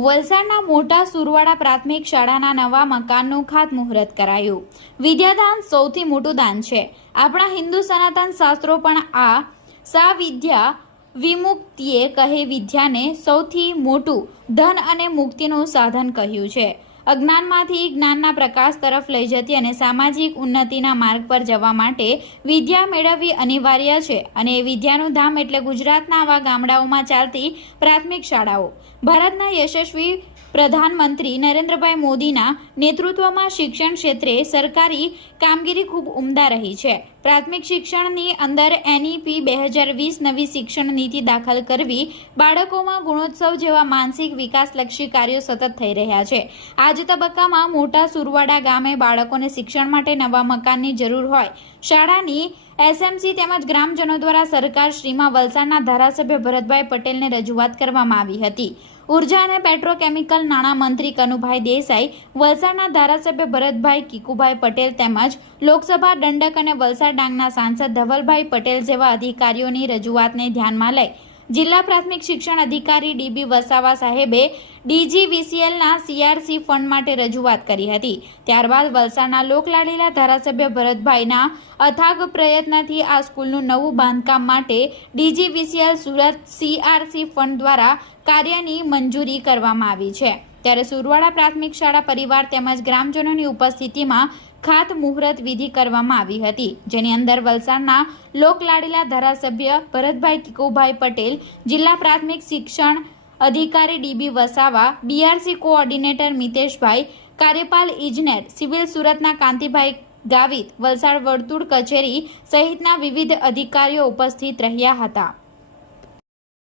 વલસાડના મોટા સુરવાડા પ્રાથમિક શાળાના નવા મકાનનું ખાતમુહૂર્ત કરાયું. વિદ્યાદાન સૌથી મોટું દાન છે. આપણા હિન્દુ સનાતન શાસ્ત્રો પણ આ સા વિદ્યા વિમુક્તિએ કહે, વિદ્યાને સૌથી મોટું ધન અને મુક્તિનું સાધન કહ્યું છે. અજ્ઞાનમાંથી જ્ઞાનના પ્રકાશ તરફ લઈ જતી અને સામાજિક ઉન્નતિના માર્ગ પર જવા માટે વિદ્યા મેળવવી અનિવાર્ય છે અને વિદ્યાનું ધામ એટલે ગુજરાતના આવા ગામડાઓમાં ચાલતી પ્રાથમિક શાળાઓ. ભારતના યશસ્વી પ્રધાનમંત્રી નરેન્દ્રભાઈ મોદીના નેતૃત્વમાં શિક્ષણ ક્ષેત્રે સરકારી કામગીરી ખૂબ ઉમદા રહી છે. પ્રાથમિક શિક્ષણની અંદર એનઈપી બે હજાર વીસ નવી શિક્ષણ નીતિ દાખલ કરવી બાળકોમાં ગુણોત્સવ જેવા માનસિક વિકાસલક્ષી કાર્યો સતત થઈ રહ્યા છે. આજ તબક્કામાં મોટા સુરવાડા ગામે બાળકોને શિક્ષણ માટે નવા મકાનની જરૂર હોય. શાળાની એસએમસી તેમજ ગ્રામજનો દ્વારા સરકાર શ્રીમાં વલસાડના ધારાસભ્ય ભરતભાઈ પટેલને રજૂઆત કરવામાં આવી હતી. ઊર્જા અને પેટ્રોકેમિકલ નાણામંત્રી કનુભાઈ દેસાઈ, વલસાડના ધારાસભ્ય ભરતભાઈ કીકુભાઈ પટેલ તેમજ લોકસભા દંડક અને વલસાડ ડાંગના સાંસદ ધવલભાઈ પટેલ જેવા અધિકારીઓની રજૂઆતને ધ્યાનમાં લઈ જિલ્લા પ્રાથમિક શિક્ષણ અધિકારી ડીબી વસાવા સાહેબે ડીજીવીસીએલના સીઆરસી ફંડ માટે રજૂઆત કરી હતી. ત્યારબાદ વલસાડના લોકલાડીલા ધારાસભ્ય ભરતભાઈના અથાગ પ્રયત્નથી આ સ્કૂલનું નવું બાંધકામ માટે ડીજીવીસીએલ સુરત સીઆરસી ફંડ દ્વારા કાર્યની મંજૂરી કરવામાં આવી છે. ત્યારે સુરવાડા પ્રાથમિક શાળા પરિવાર તેમજ ગ્રામજનોની ઉપસ્થિતિમાં ખાત મુહૂર્ત વિધિ કરવામાં આવી હતી, જેની અંદર વલસાડના લોકલાડીલા ધારાસભ્ય ભરતભાઈ કિકુભાઈ પટેલ, જિલ્લા પ્રાથમિક શિક્ષણ અધિકારી DB Vasava, BRC coordinator Miteshbhai, કાર્યપાલ ઇજનેર, સિવિલ સુરતના કાંતિભાઈ ગાવિત, વલસાડ વર્તુળ કચેરી સહિતના વિવિધ અધિકારીઓ ઉપસ્થિત રહ્યા હતા.